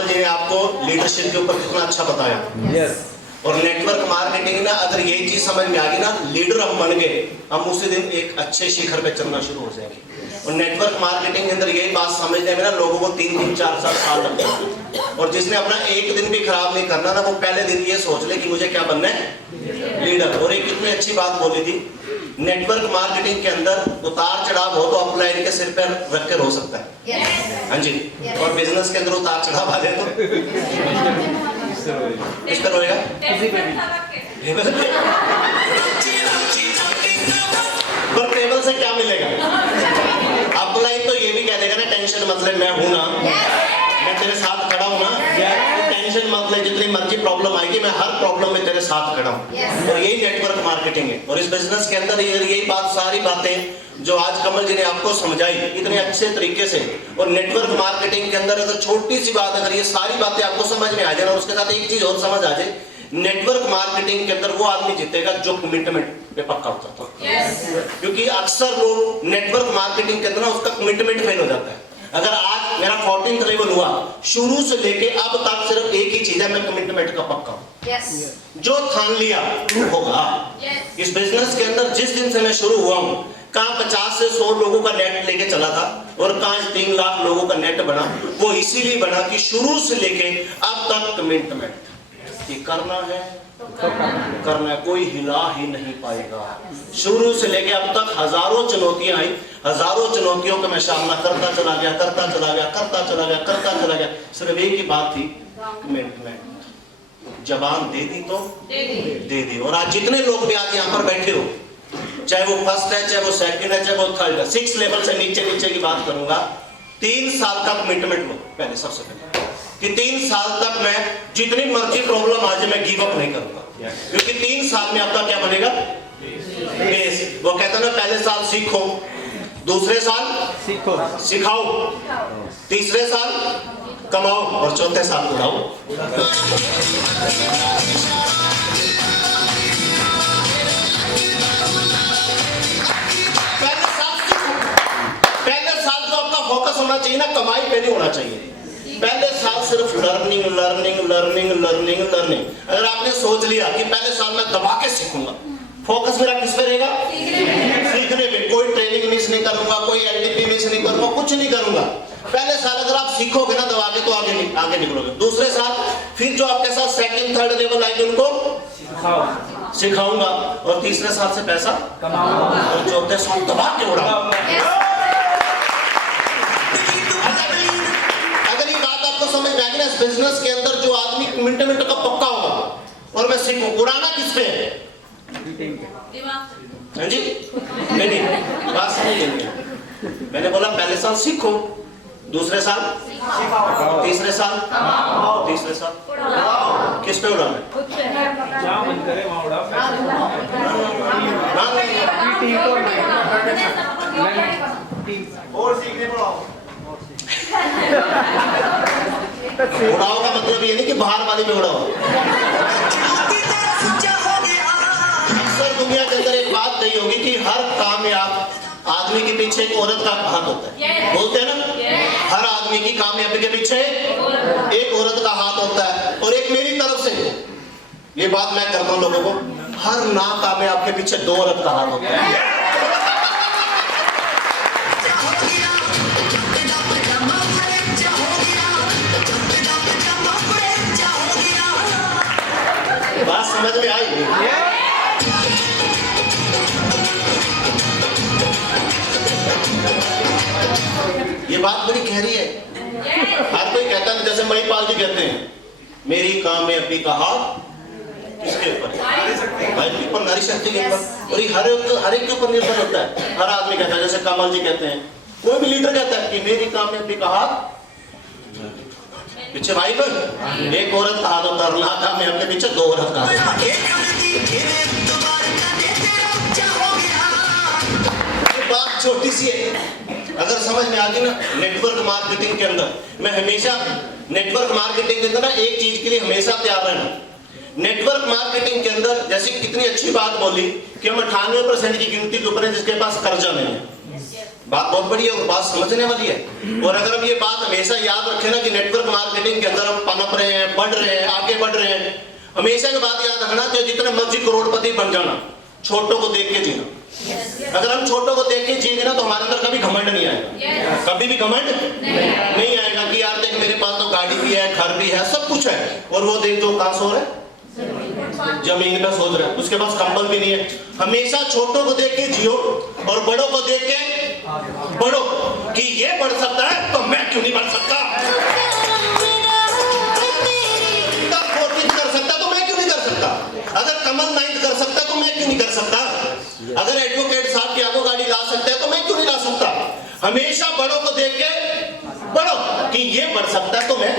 कमल जी ने आपको लीडरशिप के ऊपर कितना अच्छा बताया। यस। और नेटवर्क मार्केटिंग ना अगर यही चीज समझ में आ गई ना, लीडर हम बन गए, हम उसी दिन एक अच्छे शिखर पे चलना शुरू हो जाएंगे। और नेटवर्क मार्केटिंग के अंदर यही बात समझने में ना लोगों को 3-3, 4-4 साल लग जाते हैं। और जिसने अपना एक दिन भी खराब नहीं करना ना, वो पहले दिन ये सोच ले कि मुझे क्या बनना है, लीडर। और एक कितनी अच्छी बात बोली थी, नेटवर्क मार्केटिंग के अंदर उतार चढ़ाव हो तो अपलाइन के सिर पर रख कर हो सकता है। हाँ जी। और बिजनेस के अंदर उतार चढ़ाव आ जाए तो इस पर होएगा। पर टेबल से क्या मिलेगा? अपलाइन तो ये भी कह देगा ना, टेंशन मत ले, मैं हूं ना, मैं तेरे साथ खड़ा हूं ना, टेंशन मत ले, जितनी मर्जी प्रॉब्लम आएगी मैं हर प्रॉब्लम में तेरे साथ खड़ा हूं। और यही नेटवर्क मार्केटिंग है। और इस बिजनेस के अंदर यही बात, सारी बातें जो आज कमल जी ने आपको समझाई इतने अच्छे तरीके से। और नेटवर्क मार्केटिंग के अंदर अगर छोटी सी बात, अगर ये सारी बातें आपको समझ में आ जाए और उसके साथ एक चीज और समझ आ जाए, नेटवर्क मार्केटिंग के अंदर वो आदमी जीतेगा जो कमिटमेंट पे पक्का होता है। क्योंकि अक्सर लोग नेटवर्क मार्केटिंग के अंदर उसका कमिटमेंट फेल हो जाता है। अगर आज मेरा 14th लेवल हुआ, शुरू से लेके अब तक सिर्फ एक ही चीज है, मैं कमिटमेंट का पक्का हूं। जो ठान लिया होगा। इस बिजनेस के अंदर जिस दिन से मैं शुरू हुआ हूं, कहां 50 से 100 लोगों का नेट लेके चला था और कहां 3 लाख लोगों का नेट बना। वो इसीलिए बना कि शुरू से लेके अब तक कमिटमेंट कि करना है तो करना है, कोई हिला ही नहीं पाएगा। शुरू से लेके अब तक हजारों चुनौतियां आई, हजारों चुनौतियों का मैं सामना करता चला गया, करता चला गया, करता चला गया, करता चला गया। सिर्फ एक ही बात थी, कमिटमेंट। जबान दे दी तो दे दी। और आज जितने लोग भी आज यहाँ पर बैठे हो, चाहे वो फर्स्ट है, चाहे वो सेकंड है, चाहे वो थर्ड है, 6 लेवल से नीचे की बात करूंगा, 3 साल का कमिटमेंट लो पहले, सबसे पहले कि 3 साल तक मैं जितनी मर्जी प्रॉब्लम आ जाए मैं गिव अप नहीं करूंगा। क्योंकि 3 साल में आपका क्या बनेगा, बेस। वो कहते हैं ना, पहले साल सीखो, दूसरे साल सीखो सिखाओ, तीसरे साल कमाओ और चौथे साल उड़ाओ। फोकस होना चाहिए ना, कमाई पे नहीं होना चाहिए। पहले साल सिर्फ learning learning learning learning learning. अगर आपने सोच लिया कि पहले साल मैं दबा के सीखूंगा, फोकस मेरा किस पे रहेगा, सीखने पे। कोई ट्रेनिंग मिस नहीं करूंगा, कोई एलडीपी मिस नहीं करूंगा, कुछ नहीं करूंगा। पहले साल अगर आप सीखोगे ना दबा के तो आगे निकलोगे। दूसरे साल फिर जो आपके साथ सेकंड थर्ड लेवल आएंगे उनको सिखाऊंगा और तीसरे साल से पैसा कमाऊंगा और चौथे साल दबा के उड़ाऊंगा। समझ में आ गया ना, इस बिजनेस के अंदर जो आदमी कमिटमेंट का पक्का होगा। और मैं सीखूं, उड़ाना किस पे है, हाँ जी, नहीं बात समझ नहीं। मैंने बोला पहले साल सीखो, दूसरे साल तीसरे साल तीसरे साल किस पे उड़ाना है, और सीखने उड़ाओ का मतलब ये नहीं कि बाहर वाली में उड़ाओ। अक्सर दुनिया के अंदर एक बात कही होगी कि हर कामयाब आदमी के पीछे एक औरत का हाथ होता है। बोलते हैं ना, हर आदमी की कामयाबी के पीछे एक औरत का हाथ होता है। और एक मेरी तरफ से ये बात मैं करता हूँ लोगों को, हर नाकामयाब के पीछे 2 औरत का हाथ होता है। बात समझ में आई? ये बात बड़ी गहरी है। हर कोई कहता है, जैसे मणिपाल जी कहते हैं, मेरी कामयाबी का हाथ किसके ऊपर, भाई के ऊपर, नारी शक्ति के ऊपर। और ये हर एक के ऊपर निर्भर होता है। हर आदमी कहता है, जैसे कमल जी कहते हैं, कोई भी लीडर कहता है कि मेरी कामयाबी का हाथ पीछे भाई पर एक औरत का हाथ होता है, कामयाबी के पीछे 2 औरत का हाथ। बात छोटी सी है, अगर समझ में आ गई ना। नेटवर्क मार्केटिंग के अंदर मैं हमेशा, नेटवर्क मार्केटिंग के अंदर ना एक चीज के लिए हमेशा तैयार रहना। नेटवर्क मार्केटिंग के अंदर जैसी कितनी अच्छी बात बोली कि हम 98% की गिनती के ऊपर है जिसके पास कर्जा नहीं है। बात बहुत बड़ी है और बात समझने वाली है। और अगर हम ये बात हमेशा याद रखें ना कि नेटवर्क मार्केटिंग के अंदर हम पनप रहे हैं, बढ़ रहे हैं, आगे बढ़ रहे हैं, हमेशा की बात याद रखना जो जितने मर्जी करोड़पति बन जाना, छोटों को देख के जीना। अगर हम छोटों को देख के जिएंगे ना तो हमारे अंदर कभी घमंड नहीं आएगा, कभी भी घमंड नहीं आएगा कि यार देख मेरे पास तो गाड़ी भी है, घर भी है, सब कुछ है, और वो देख जो कहां सो रहा है, जमीन में सोच रहा है, उसके पास कंबल भी नहीं है। हमेशा छोटों को देख के जियो और बड़ों को देख के बढ़ो कि ये बढ़ सकता है तो मैं क्यों नहीं बढ़ सकता, कर सकता तो मैं क्यों नहीं कर सकता, अगर कमल नाइट कर सकता तो मैं क्यों नहीं कर सकता, अगर एडवोकेट साहब की आपको गाड़ी ला सकते हैं तो मैं क्यों नहीं ला सकता। हमेशा बड़ों को देख के बढ़ो कि ये बढ़ सकता है तो मैं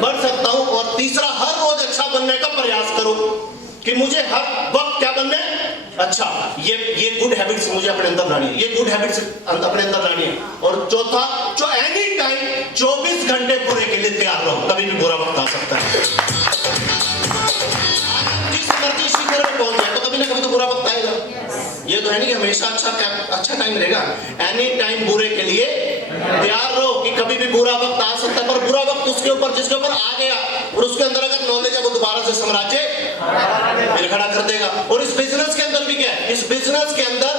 बढ़ सकता हूं। और तीसरा, हर रोज अच्छा बनने का प्रयास करो कि मुझे हर वक्त क्या बनना है, अच्छा। ये गुड हैबिट्स मुझे अपने अंदर लानी है, ये गुड हैबिट्स अपने अंदर लानी है। और चौथा, जो एनी टाइम 24 घंटे पूरे के लिए तैयार रहो, कभी भी बुरा वक्त आ सकता है। जिस मर्जी शिखर में पहुंच जाए तो कभी ना कभी तो बुरा वक्त आएगा। ये तो है नहीं कि हमेशा अच्छा टाइम रहेगा, एनी टाइम बुरे के लिए तैयार रहो कि कभी भी बुरा वक्त आ सकता है। पर बुरा वक्त उसके ऊपर जिसके ऊपर आ गया और उसके अंदर अगर नॉलेज है वो दोबारा से साम्राज्य फिर खड़ा कर देगा। और इस बिजनेस के अंदर भी क्या है, इस बिजनेस के अंदर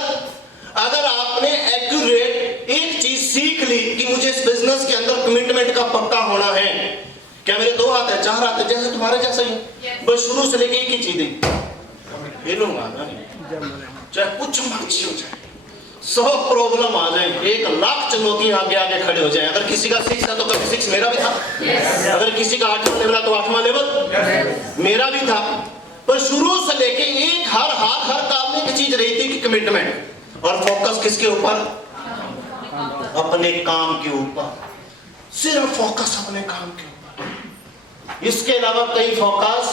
अगर आपने एक्यूरेट एक चीज सीख ली कि मुझे इस बिजनेस के अंदर कमिटमेंट का पक्का होना है, क्या मेरे 2 हाथ है 4 हाथ है, जैसे तुम्हारे जैसा ही, बस शुरू से लेके एक ही चीज है, चाहे कुछ मर्जी हो जाए, 100 प्रॉब्लम आ जाए, 1 लाख चुनौती आगे आगे खड़े हो जाए। अगर किसी का 6 है तो कभी 6 मेरा भी था, अगर किसी का 8वां लेवल है तो 8वां लेवल मेरा भी था। पर शुरू से लेके एक हर काम में एक चीज रही थी कि कमिटमेंट और फोकस किसके ऊपर, अपने काम के ऊपर, सिर्फ फोकस अपने काम के ऊपर, इसके अलावा कहीं फोकस।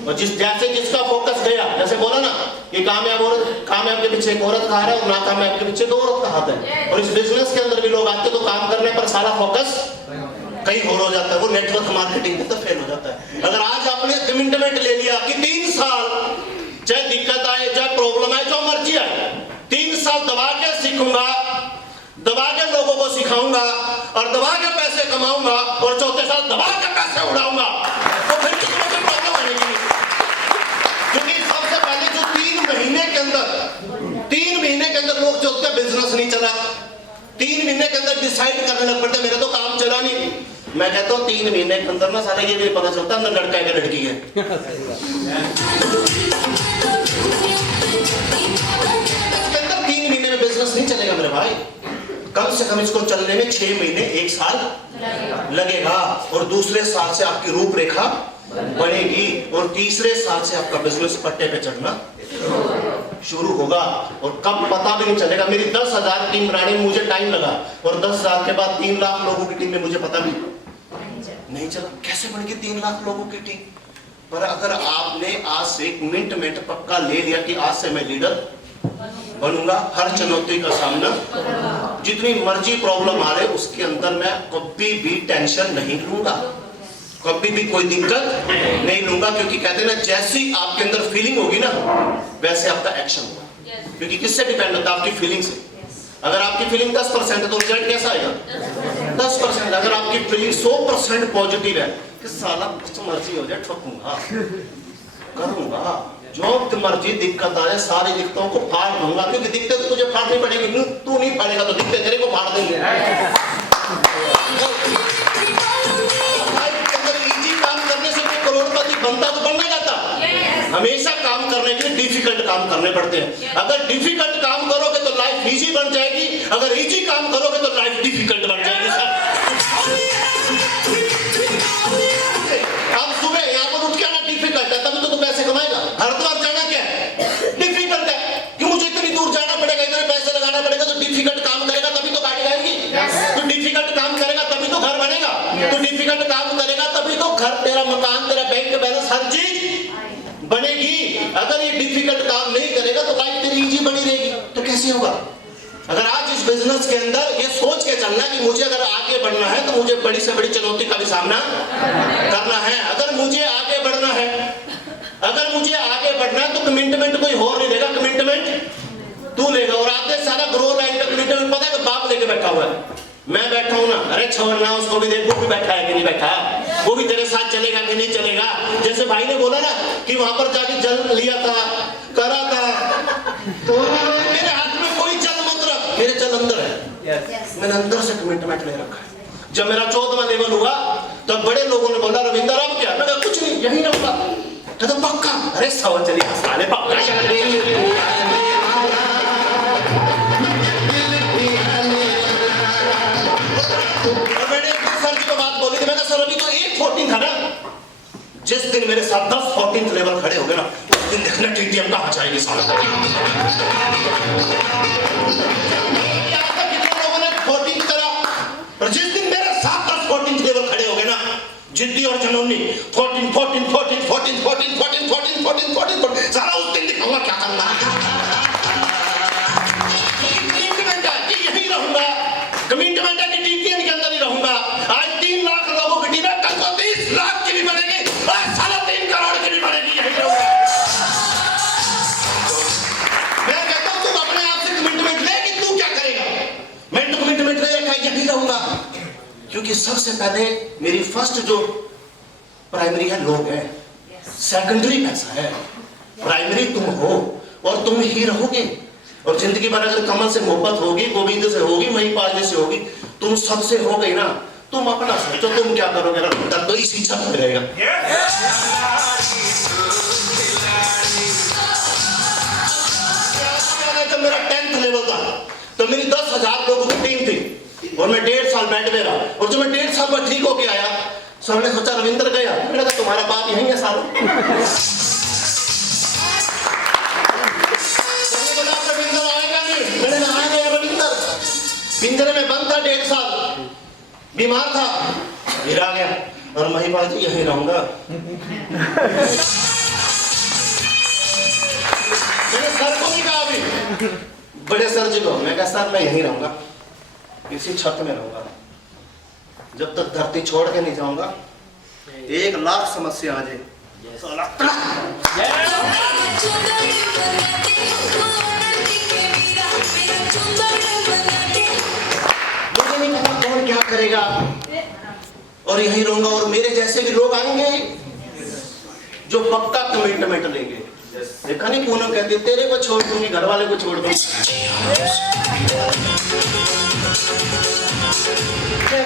और जिसका फोकस गया, जैसे बोला ना कि कामयाब के पीछे एक औरत का हाथ है और नाकामयाब के पीछे 2 औरत का हाथ है। और इस बिजनेस के अंदर भी लोग आते तो काम करने पर सारा फोकस कहीं और हो जाता है, वो नेटवर्क मार्केटिंग में तो फेल हो जाता है। अगर आज आपने कमिटमेंट ले लिया कि 3 साल चाहे दिक्कत आए, चाहे प्रॉब्लम आए, जो मर्जी आए, 3 साल दबा के सीखूंगा, दबा के लोगों को सिखाऊंगा और दबा के पैसे कमाऊंगा और चौथे साल दबा के पैसे उड़ाऊंगा, तो फिर किसी को प्रॉब्लम आएगी। क्योंकि सबसे पहले जो 3 महीने के अंदर लोग जो बिजनेस नहीं चला, 3 महीने के अंदर डिसाइड करने लग पड़ते मेरा तो काम चला नहीं। मैं कहता हूँ 3 महीने के अंदर ना सारा ये भी पता चलता अंदर लड़का है कि लड़की है। इसके अंदर 3 महीने में बिजनेस नहीं चलेगा मेरे भाई, कम से कम इसको चलने में 6 महीने 1 साल लगेगा। और दूसरे साल से आपकी रूपरेखा बनेगी और तीसरे साल से आपका बिजनेस पट्टे पे चढ़ना शुरू होगा। और कब पता भी नहीं चलेगा। मेरी 10,000 टीम बनाने में मुझे टाइम लगा और 10 साल के बाद 3 लाख लोगों की टीम में मुझे पता भी नहीं चला कैसे बन गई 3 लाख लोगों की टीम। पर अगर आपने आज से कमिटमेंट पक्का ले लिया कि आज से मैं लीडर बनूंगा, हर चुनौती का सामना, जितनी मर्जी प्रॉब्लम आ रहे उसके अंदर मैं कभी भी टेंशन नहीं लूंगा, कभी भी कोई दिक्कत नहीं लूंगा। क्योंकि कहते हैं ना, जैसी आपके अंदर फीलिंग होगी ना वैसे आपका एक्शन होगा। क्योंकि किससे डिपेंड होता है, आपकी फीलिंग से। अगर आपकी फीलिंग 10% है तो रिजल्ट कैसा आएगा 10%। अगर आपकी फीलिंग 100% पॉजिटिव है कि साला कुछ मर्जी हो जाए ठोकूंगा, करूंगा, जो मर्जी दिक्कत आ जाए सारी दिक्कतों को फाड़ दूंगा। क्योंकि दिक्कत तुझे फाड़नी पड़ेगी, तू नहीं फाड़ेगा तो दिक्कत तेरे को फाड़ देंगे। करोड़पति बनता तो बनना जाता, हमेशा काम करने के लिए डिफिकल्ट काम करने पड़ते हैं। अगर डिफिकल्ट काम करोगे तो लाइफ इजी बन जाएगी, अगर इजी काम करोगे तो लाइफ डिफिकल्ट बन जाएगी। अब सुबह यहाँ पर उठ के आना डिफिकल्ट है, तभी तो तुम पैसे कमाएगा। हरिद्वार जाना क्या है, डिफिकल्ट है कि मुझे इतनी दूर जाना पड़ेगा, इतने पैसे लगाना पड़ेगा। तो डिफिकल्ट काम करेगा तभी तो गाड़ी आएगी, तो डिफिकल्ट काम करेगा तभी तो घर बनेगा, तो डिफिकल्ट काम करेगा तभी तो घर, तेरा मकान, तेरा बैंक बैलेंस, हर चीज बनेगी। अगर ये डिफिकल्ट काम नहीं करेगा तो लाइफ तेरी इजी बनी रहेगी, तो कैसे होगा। अगर आज इस बिजनेस के अंदर ये सोच के चलना कि मुझे अगर आगे बढ़ना है तो मुझे बड़ी से बड़ी चुनौती का भी सामना करना है। अगर मुझे आगे बढ़ना है, अगर मुझे आगे बढ़ना है तो कमिटमेंट कोई और नहीं देगा, कमिटमेंट तू लेगा। और आपने सारा ग्रो लाइन का कमिटमेंट पता है छोड़ना, उसको भी देख, वो भी बैठा है कि नहीं बैठा, वो भी तेरे साथ चलेगा कि नहीं चलेगा। जैसे भाई ने बोला ना कि वहां पर जाके जल लिया था, करा था, तो मेरे हाथ में कोई जल मत रख, मेरे जल अंदर है। मैंने अंदर से कमिटमेंट ले रखा है। जब मेरा 14वां लेवल हुआ तो बड़े लोगों ने बोला रविंदर अब क्या, मैं कहा कुछ नहीं, यही रहूंगा। तो पक्का, अरे सवा चली साले पक्का। सर अभी तो 8-14 था ना, जिस दिन मेरे साथ 10-14 लेवल खड़े हो गए ना, उस दिन देखना टीटीएम कहां जाएगी साला। कितने लोगों ने 14 करा, और जिस दिन मेरे साथ 10-14 लेवल खड़े हो गए ना, जिद्दी और जनूनी 14 सारा उस दिन दिखाऊंगा क्या करना। कमिटमेंट है कि यही रहूंगा, कमिटमेंट है कि टीटीएम के अंदर ही रहूंगा। आज 3 लाख लोगों की टीम है, कल को 30 लाख की भी बनेगी, आज 3.5 करोड़ की भी बनेगी, यही रहूंगा। मैं कहता हूं तुम अपने आप से कमिटमेंट ले कि तू क्या करेगा। मैं तो कमिटमेंट ले रखा है, यही रहूंगा, क्योंकि सबसे पहले मेरी फर्स्ट जो प्राइमरी है लोग है, सेकेंडरी पैसा है, प्राइमरी तुम हो और तुम ही रहोगे। और जिंदगी भर अगर कमल से मोहब्बत होगी, गोविंद से होगी, महिपाल से होगी, तुम सबसे हो गई ना, तुम अपना सोचो तुम क्या करोगे ना, तो इसी छत में रहेगा। जब मेरा 10th लेवल था तो मेरी 10,000 लोगों की टीम थी और मैं 1.5 साल बेड में रहा, और जब मैं 1.5 साल में ठीक होके आया, सर ने सोचा रविंदर गया, मैंने कहा तुम्हारा बाप यहीं है सालों। रविंदर आएगा नहीं, मैंने कहा आएगा रविंदर, पिंजरे में बंद था 1.5 साल, बीमार था, फिर आ गया, और महिपाल जी यहीं रहूंगा। मैंने सर को नहीं कहा अभी, बड़े सर जी को, मैं कहा सर मैं यहीं रहूंगा, इसी छत में रहूंगा, जब तक धरती छोड़ के नहीं जाऊंगा। 1 लाख समस्या आ जाए, मुझे नहीं पता कौन क्या करेगा, और यहीं रहूंगा। और मेरे जैसे भी लोग आएंगे जो पक्का कमिटमेंट लेंगे। देखा नहीं पूनम कहती तेरे को छोड़ दूंगी, घर वाले को छोड़ दूंगी।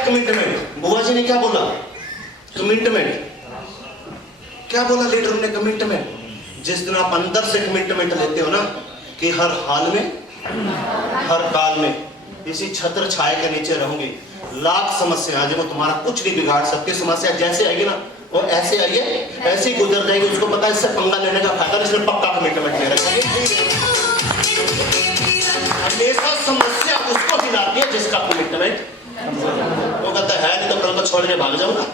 कमिटमेंट, बुआ जी ने क्या बोला, कमिटमेंट क्या बोला लीडर ने, कमिटमेंट। जिस दिन आप अंदर से कमिटमेंट लेते हो ना कि हर हाल में, हर काल में इसी छत्र छाए के नीचे रहूंगी, लाख समस्या आ जाए, वो तुम्हारा कुछ नहीं बिगाड़ सकती। समस्या जैसे आएगी ना वो ऐसे आइए, ऐसे ही गुजर जाएगी। उसको पता है इससे पंगा लेने का फायदा, इसने पक्का कमिटमेंट ले रखा है। हमेशा समस्या उसको हिलाती है जिसका कमिटमेंट, वो कहता है नहीं तो कल को छोड़ के भाग जाऊंगा।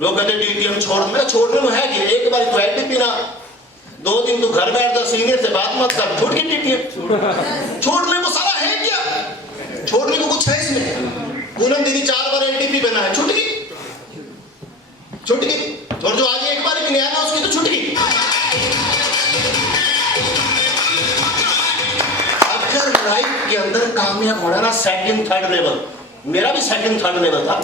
लोग कहते टीटीएम छोड़, मैं छोड़ने में है कि एक बार तो एटीपी ना, 2 दिन तू घर बैठ जा, सीनियर से बात मत कर, छोड़ के टीटीएम। छोड़ने को सारा है क्या, छोड़ने को कुछ है इसमें। पूनम दीदी 4 बार एटीपी बना है, छूट गई, छूट गई। और जो आज एक बार भी नहीं आया ना उसकी तो छूट गई। अगर लाइफ के अंदर कामयाब होना ना, 2nd 3rd लेवल, मेरा भी 2nd 3rd लेवल था,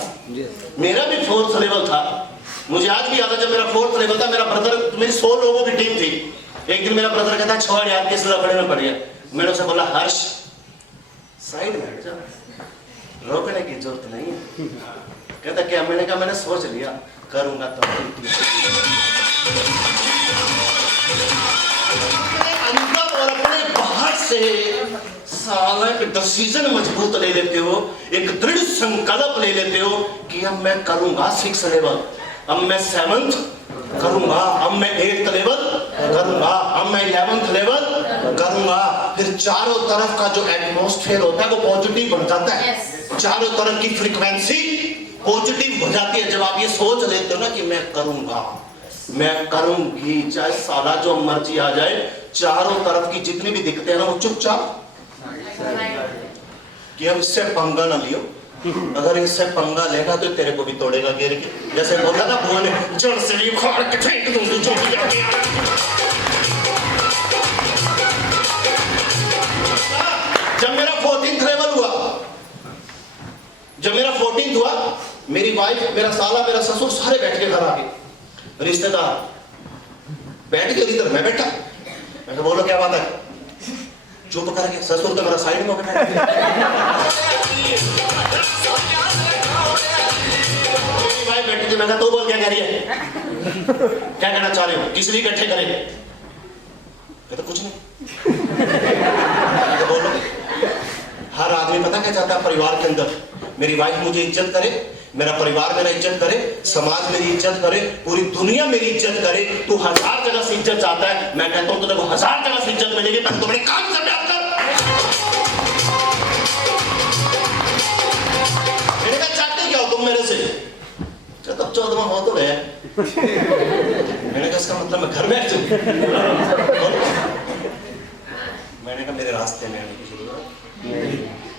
मेरा भी 4th लेवल था। मुझे आज भी याद है जब मेरा 4th लेवल था, मेरा ब्रदर, मेरी 100 लोगों की टीम थी। एक दिन मेरा ब्रदर कहता छोड़ यार किस लफड़े में पड़ गया। मैंने उसे बोला हर्ष साइड में हट जा, रोकने की जरूरत नहीं है। कहता क्या, मैंने कहा मैंने सोच लिया करूंगा तो। अंदर और अपने बाहर से साला एक डिसीजन मजबूत ले लेते हो, एक दृढ़ संकल्प ले लेते हो कि अब मैं करूंगा 6 लेवल, अब मैं 7th करूंगा, अब मैं 8th लेवल करूंगा, अब मैं 11th लेवल करूंगा। फिर चारों तरफ का जो एटमॉस्फेयर होता है वो पॉजिटिव बन जाता है। चारों तरफ की फ्रीक्वेंसी पॉजिटिव हो जाती है जब आप ये सोच लेते हो ना कि मैं करूंगा, मैं करूंगी, चाहे साला जो मर्जी आ जाए। चारों तरफ की जितनी भी दिक्कतें हैं ना वो चुपचाप कि अब इससे पंगा ना लियो, अगर इससे पंगा लेगा तो तेरे को भी तोड़ेगा गिर के। जैसे बोला ना बुआ ने, जड़ से ही उखाड़ के फेंक दूंगी जो भी आगे। जब मेरा 14th लेवल हुआ, जब मेरा 14th हुआ मेरी वाइफ, मेरा साला, मेरा ससुर सारे बैठ के घर आ गए, रिश्तेदार बैठ गए इधर, मैं बैठा। मैं तो बोलो क्या बात है, चुप कर गया। ससुर तो मेरा साइड में बैठा। मेरी वाइफ बैठी थी, मैं कहा तू बोल क्या कह रही है, क्या कहना चाह रहे हो, किस लिए इकट्ठे करेंगे? तो कुछ नहीं। तो बोलो, हर आदमी पता क्या चाहता है परिवार के अंदर, मेरी वाइफ मुझे इज्जत करे, मेरा परिवार मेरा इज्जत करे, समाज मेरी इज्जत करे, पूरी दुनिया मेरी इज्जत करे। तू 1000 जगह से इज्जत चाहता है, मैं कहता हूं तुझे वो 1000 जगह से इज्जत मिलेगी, पर तू बड़े काम से प्यार कर। मैंने कहा चाहते क्या हो तुम मेरे से? तब 14वां हो तो गया। मैंने कहा इसका मतलब मैं घर बैठ जाऊं। मैंने कहा मेरे रास्ते में आने की जरूरत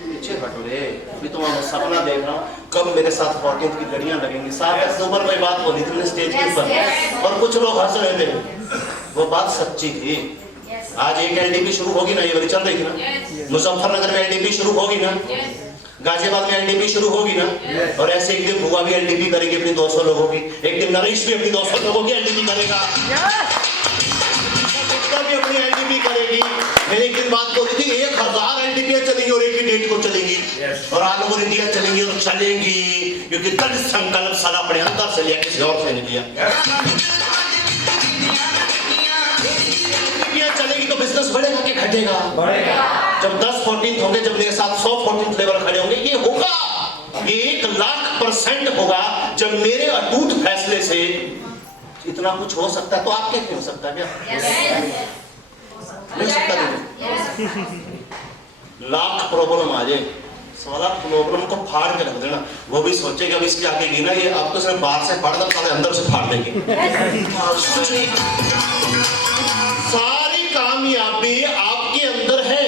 पीछे हटो रे, अभी तो मैं सपना देख रहा हूँ कब मेरे साथ 14th की लड़ियां लगेंगी। 7 अक्टूबर में बात बोली थी स्टेज के ऊपर और कुछ लोग हंस रहे थे, वो बात सच्ची थी। आज एक एलडीपी शुरू होगी ना, ये वाली चल रही थी ना, मुजफ्फरनगर में एलडीपी शुरू होगी ना, गाजियाबाद में एलडीपी शुरू होगी ना, और ऐसे एक दिन बुआ भी एलडीपी करेगी अपनी 200 लोगों की, एक दिन नरेश भी अपनी 200 लोगों की एलडीपी करेगा, भी अपनी एलडीपी करेगी। मैंने एक दिन बात बोली थी 1000 एलडीपी चलेंगी और एक ही डेट को चलेंगी, और ऑल ओवर इंडिया चलेंगी और चलेंगी, क्योंकि दृढ़ संकल्प साला अपने अंदर से लिया, किसी और से नहीं लिया। चलेगी तो बिजनेस बढ़ेगा कि घटेगा? बढ़ेगा। जब 10 14th होंगे, जब मेरे साथ 100 14th लेवल खड़े होंगे, ये होगा, ये 1,00,000% होगा। जब मेरे अटूट फैसले से इतना कुछ हो सकता है तो आपके नहीं हो सकता क्या? नहीं सकता नहीं। लाख प्रॉब्लम आ जाए, साला प्रॉब्लम को फाड़ के रख देना, वो भी सोचेगा अब इसके आगे गिना, ये अब तो सिर्फ बाहर से फाड़ दो, साले अंदर से फाड़ देंगे। सारी कामयाबी आपके अंदर है,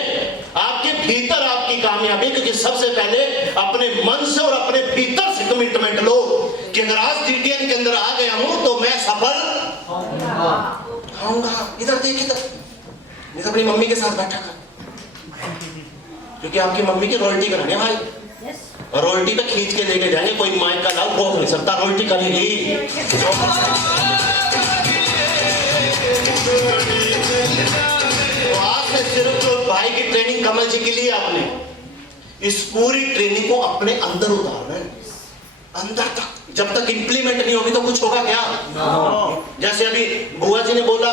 आपके भीतर आपकी कामयाबी, क्योंकि सबसे पहले अपने मन से और अपने भीतर से कमिटमेंट लो कि अगर आज टीटीएन के अंदर आ गया हूं तो मैं सफल होऊंगा। इधर देख, इधर नहीं तो अपनी मम्मी के साथ बैठा कर, क्योंकि आपकी मम्मी की रोल्टी बनाने भाई, और रोल्टी पे खींच के लेके जाएंगे, कोई माइक का लाभ बोल नहीं सकता, रोल्टी करेगी। तो आपने सिर्फ जो भाई की ट्रेनिंग कमल जी की ली आपने, इस पूरी ट्रेनिंग को अपने अंदर उतारना है, अंदर तक। जब तक इंप्लीमेंट नहीं होगी तो कुछ होगा क्या? जैसे अभी बुआ जी ने बोला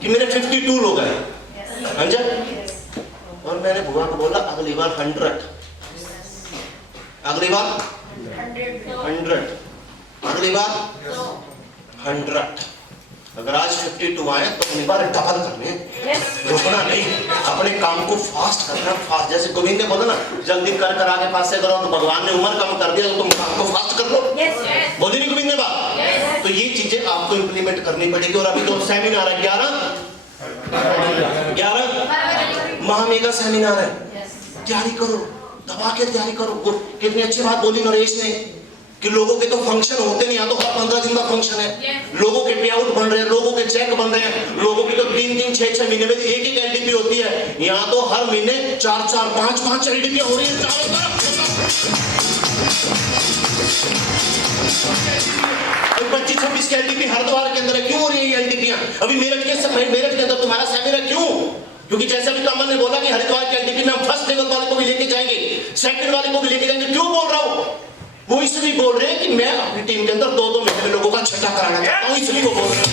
कि मेरे 52 लोग हैं, समझा, और मैंने बुआ को बोला अगली बार 100, अगली बार 100, अगली बार 100। अगर आज 52 आए तो अगली बार डबल करने, रुकना नहीं, अपने काम को फास्ट करना, फास्ट। जैसे गोविंद ने बोला ना, जल्दी कर आगे पास से करो, तो भगवान ने उम्र कम कर दिया तो तुम काम को फास्ट कर लो। बोली नहीं गोविंद ने बात? तो ये चीजें आपको इंप्लीमेंट करनी पड़ेगी। और अभी तो सेमिनार है 11 महामेगा सेमिनार है, तैयारी करो, दबा के तैयारी करो। कितनी अच्छी बात बोली नरेश ने कि लोगों के तो फंक्शन होते नहीं, यहाँ तो हर 15 दिन का फंक्शन है, लोगों के पे आउट बन रहे हैं, लोगों के चेक बन रहे हैं, लोगों की तो 3-3 6-6 महीने में एक एलडीपी होती है, यहाँ तो हर महीने 4-4 5-5 एलडीपी हो रही है चारों तरफ। 25-26 की एलडीपी हरिद्वार के अंदर है, क्यों हो रही है एलडीपियां? अभी मेरठ के अंदर तुम्हारा सेमिनार क्यों? क्योंकि जैसे अभी कमल ने बोला कि हरिद्वार की एलडीपी में हम फर्स्ट लेवल वाले को भी लेके जाएंगे, सेकंड वाले को भी लेके जाएंगे। क्यों बोल रहा हूं? वो इसलिए बोल रहे हैं कि मैं अपनी टीम के अंदर 2-2 महीने में लोगों का छठा कराना चाहता हूं, इसलिए वो बोल रहे हैं।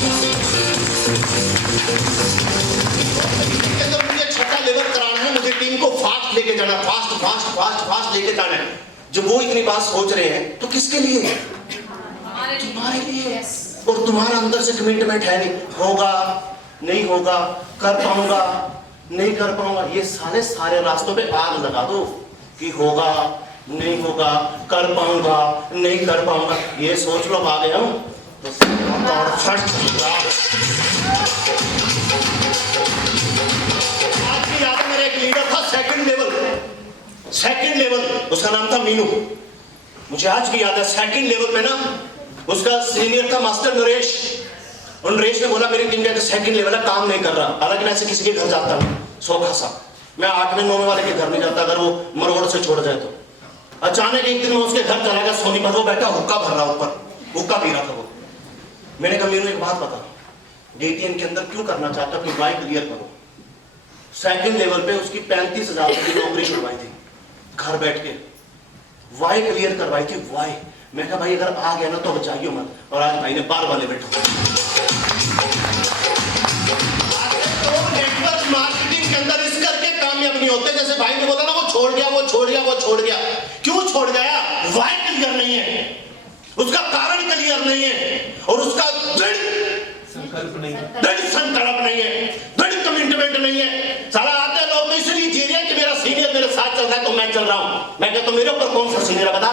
मुझे छठा लेवल कराना है, मुझे टीम को फास्ट लेके जाना, फास्ट लेके जाना है। जब वो इतनी बात सोच रहे हैं तो किसके लिए? तुम्हारे लिए। और तुम्हारा अंदर से कमिटमेंट है नहीं, होगा नहीं होगा, कर पाऊंगा नहीं कर पाऊंगा, ये सारे रास्तों पे आग लगा दो कि होगा नहीं होगा, कर पाऊंगा नहीं कर पाऊंगा। ये सोच लो आ गया हूं तो आज भी याद है, मेरा एक लीडर था सेकंड लेवल, उसका नाम था मीनू। मुझे आज भी याद है, सेकंड लेवल पे ना उसका सीनियर था मास्टर नरेश, और नरेश ने बोला मेरी टीम का सेकंड लेवल है, काम नहीं कर रहा। हालांकि मैं ऐसे किसी के घर जाता हूँ 100 खासा, मैं 8वें 9वें वाले के घर नहीं जाता अगर वो मरोड़ से छोड़ जाए तो। अचानक एक दिन मैं उसके घर चला गया, सोनीपत, वो बैठा हुक्का भर रहा ऊपर, हुक्का पी रहा था वो। मैंने कहा मेरे एक बात बता, DTN के अंदर क्यों करना चाहता, अपनी वाई क्लियर करो। सेकंड लेवल पे उसकी 35,000 की नौकरी करवाई थी, घर बैठ के वाई क्लियर करवाई थी, वाई। मैं कहा भाई अगर आ गया ना तो बचाइयो मत, और आज भाई ने बार वाले बैठो। नेटवर्क मार्केटिंग के अंदर इस करके कामयाब नहीं होते, जैसे भाई ने बोला ना, वो छोड़ गया, वो छोड़ गया, वो छोड़ गया। क्यों छोड़ गया? वाई क्लियर नहीं है, उसका कारण क्लियर नहीं है, और उसका दृढ़ संकल्प नहीं है, दृढ़ कमिटमेंट नहीं है। सारा आते लोग तो इसलिए जी रहे हैं कि मेरा सीनियर मेरे साथ चल रहा है तो मैं चल रहा हूं। मैं कहता हूं मेरे ऊपर कौन सा सीनियर है बता।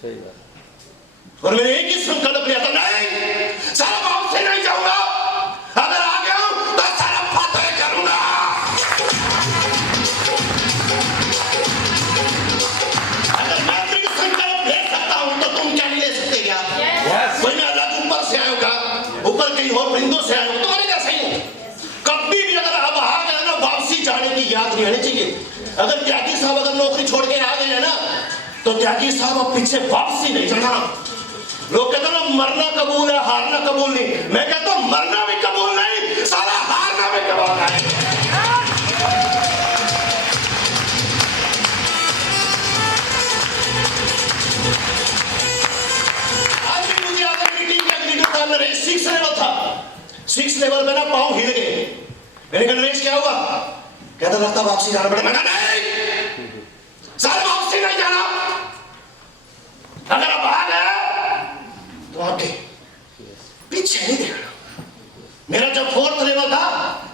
सही बात। और मैंने एक ही संकल्प लिया था, नहीं सारा बाप से नहीं जाऊंगा, अगर आ गया हूं तो सारा फतेह करूंगा। अगर मैं भी संकल्प ले सकता हूं तो तुम क्या नहीं ले सकते क्या? कोई मैं अलग ऊपर से आया होगा, ऊपर कहीं और परिंदों से आया होगा, तुम्हारे जैसा ही हूं। कभी भी अगर अब आ गया ना, वापसी जाने की याद नहीं आनी चाहिए। अगर त्यागी साहब अगर नौकरी छोड़ के आ गए ना, तो त्यागी साहब अब पीछे वापसी नहीं जाना। लोग कहते ना मरना कबूल है, हारना कबूल नहीं। मैं कहता हूं मरना भी कबूल नहीं, सारा हारना भी कबूल नहीं। आज भी मुझे अगर मीटिंग का लीडर था, नरेश 6 लेवल था, 6 लेवल में ना पांव हिल गए। मैंने कहा नरेश क्या हुआ? कहता लगता वापसी जाना पड़ेगा। मैं कहा नहीं, सारा वापसी नहीं जाना, अगर अब आ गए तो आगे पीछे नहीं देखना। मेरा जब 4th लेवल था,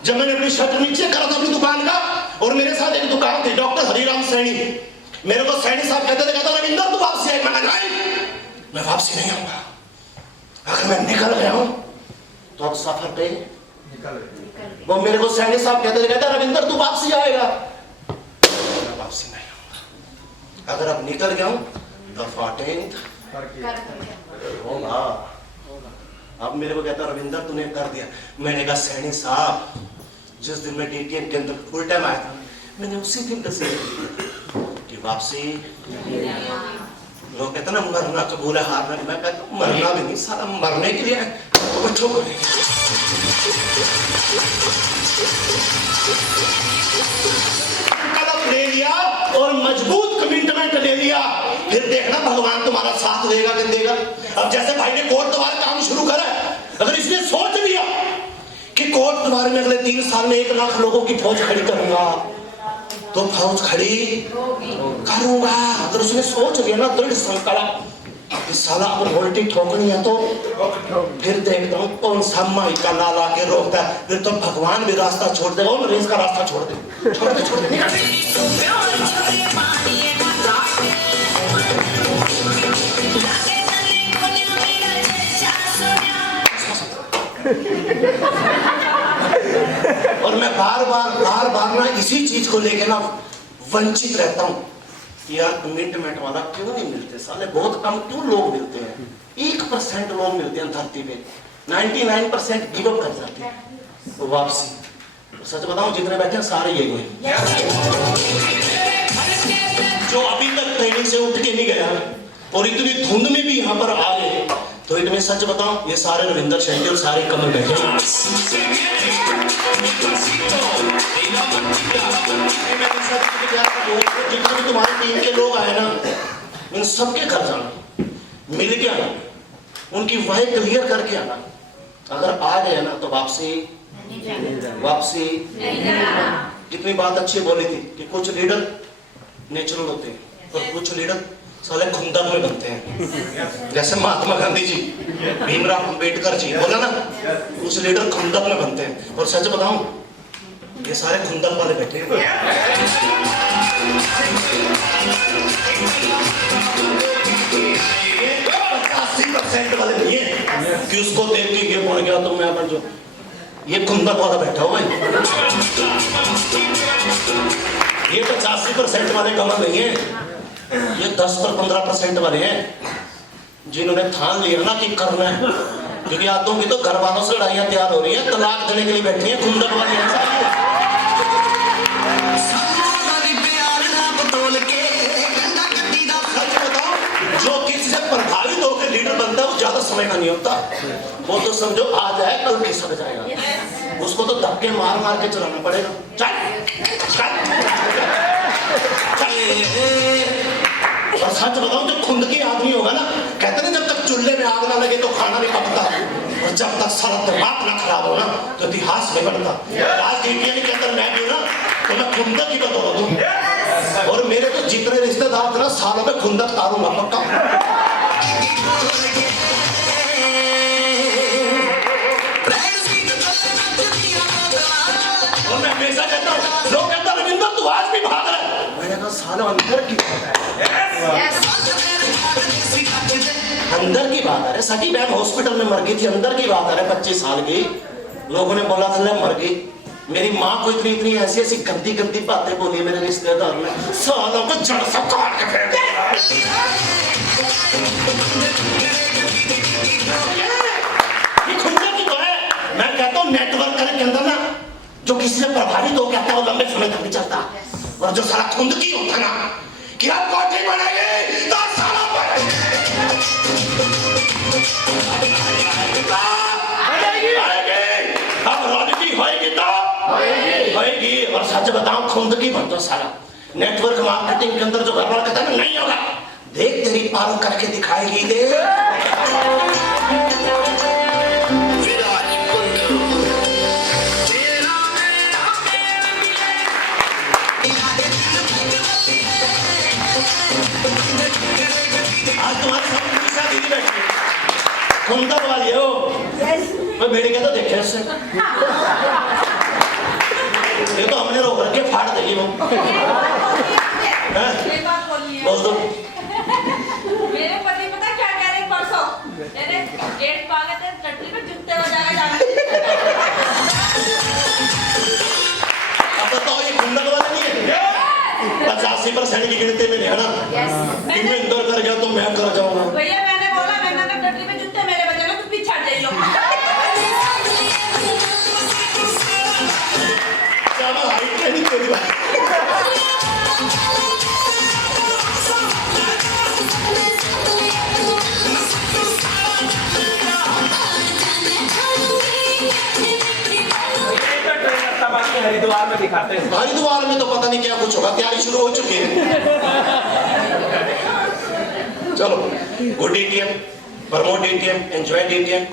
जब मैंने अपनी शटर नीचे करा था अपनी दुकान का, और मेरे साथ एक दुकान थी डॉक्टर हरिराम सैनी। मेरे को सैनी साहब कहते थे, कहता रविंदर तू वापसी आए। मैं वापसी नहीं आऊंगा, अगर मैं निकल गया हूं तो अब सफर पे निकल गया। वो मेरे को सैनी साहब कहते थे, कहता रविंदर तू वापसी आएगा। मैं वापसी नहीं आऊंगा, अगर अब निकल गया हूं होगा। अब मेरे को कहता रविंदर तूने कर दिया। मैंने कहा सैनी साहब, जिस दिन मैं DTN के अंदर फुल टाइम आया था, मैंने उसी दिन डिसीजन कि वापसी। लोग कहते ना मरना कबूल है, हारना। मैं कहता हूं मरना भी नहीं, सारा मरने के लिए तो बच्चों को ले लिया और मजबूत कमिटमेंट ले लिया, फिर देखना भगवान तुम्हारा साथ देगा कि देगा। अब जैसे भाई ने कोर्ट द्वार काम शुरू करा, अगर इसने सोच लिया कि कोर्ट द्वार में अगले 3 साल में 1 लाख लोगों की फौज खड़ी करूंगा, तो फौज खड़ी करूंगा। अगर उसने सोच लिया ना दृढ़ संकल्प, इस साला अगर उल्टी ठोकनी है तो फिर देखता हूँ कौन सा माई का लाला के रोकता है। फिर तो भगवान भी रास्ता छोड़ देगा, और नरेश का रास्ता छोड़ दे, छोड़ दे, छोड़ दे। और मैं बार बार ना इसी चीज को लेके ना वंचित रहता हूँ कि यार कमिटमेंट वाला क्यों नहीं मिलते, साले बहुत कम क्यों लोग मिलते हैं। 1% लोग मिलते हैं धरती पे, 99% गिव अप कर जाते हैं। तो वापसी, सच बताऊं जितने बैठे हैं सारे यही हैं। जो अभी तक ट्रेनिंग से उठ के नहीं गया और इतनी धुंध में भी यहाँ पर आ गए, तो इनमें सच बताऊं ये सारे रविंदर शेट्टी और सारे कमल बैठे हैं। जितने भी तुम्हारी टीम के लोग आए ना, इन सबके घर जाना, मिल के आना, उनकी वाई क्लियर करके आना। अगर आ गए ना तो वापसी जितनी बात अच्छी बोली थी कि कुछ लीडर नेचुरल होते हैं और कुछ लीडर साले खुंदक में बनते हैं। जैसे महात्मा गांधी जी, भीमराव अंबेडकर जी, बोला ना कुछ लीडर खुंदक में बनते हैं। और सच बताऊं ये सारे खुंदक वाले बैठे हैं। ये 80% वाले नहीं है कि उसको देख के ये बोल गया तो मैं अपन जो ये खुंदक वाला बैठा हुआ है। ये 85% वाले कमल नहीं है, ये 10-15% वाले हैं जिन्होंने ठान लिया ना कि करना है। क्योंकि आदों की तो घर वालों से लड़ाइयां तैयार हो रही हैं, तलाक देने के लिए बैठी हैं खुंदक वाले हैं। समय का नहीं होता। वो तो समझो आज है कल खिसक जाएगा, उसको तो धक्के मार मार के चलाना पड़ेगा। और सच बताऊं, जो खुंदकी आदमी होगा ना, कहते ना जब तक चूल्हे में आग ना लगे तो खाना नहीं पकता, और जब तक सारा दिमाग ना खराब हो ना तो इतिहास नहीं बनता। आज इंडिया के अंदर मैं भी हूं ना तो मैं खुंदक ही बता दूं, और मेरे तो जितने रिश्तेदार थे ना सालों में खुंदक तारूंगा पक्का। और मैं हमेशा कहता हूं, लोग कहते हैं रविंदर तू आज भी भाग रहा है, मैंने कहा सालों अंदर की बात है, अंदर की बात है। सटी बहन हॉस्पिटल में मर गई थी, अंदर की बात है, 25 साल की। लोगों ने बोला था मर गई। मेरी माँ को इतनी इतनी ऐसी ऐसी गंदी गंदी बातें बोली मेरे रिश्तेदार ने, सालों को जड़ से काट के फेंक दिया। ये खुंदक ही तो है। मैं कहता हूँ नेटवर्क के अंदर ना जो किसी से प्रभावित हो कहता है वो लंबे समय तक नहीं चलता, और जो सारा खुंदकी होता ना कि आप कोठी बनेंगे तो साला अब राजनीति होएगी तो होएगी। और सच बताऊं खुंदकी बन दो सारा। नेटवर्क मार्केटिंग के अंदर जो गड़बड़ कहता है नहीं होगा, देख तेरी पार करके दिखाएगी दे। आज तुम्हारी सब दीदी बैठी खुंदक वाली हो, मैं बेड़ी के तो देखे इससे, ये तो हमने रोक रखे फाड़ देगी वो। बोल दो। मेरे पति पता क्या कह रहे परसों, तेरे गेट पागे तेरे टट्टी पे जूते हो जाएगा। अब बताओ ये खुंदक वाला नहीं है? 85% की गिनती में नहीं है ना, इनमें इंदौर कर गया तो मैं कर जाऊंगा। भैया मैंने बोला मैंने तो टट्टी पे जूते मेरे बजाय ना तू पीछे हट जाइयो। क्या हाइट है नहीं तेरी बात। हरिद्वार में दिखाते हैं। हरिद्वार में तो पता नहीं क्या कुछ होगा, तैयारी शुरू हो चुकी है। चलो good DTM, promote DTM, enjoy DTM।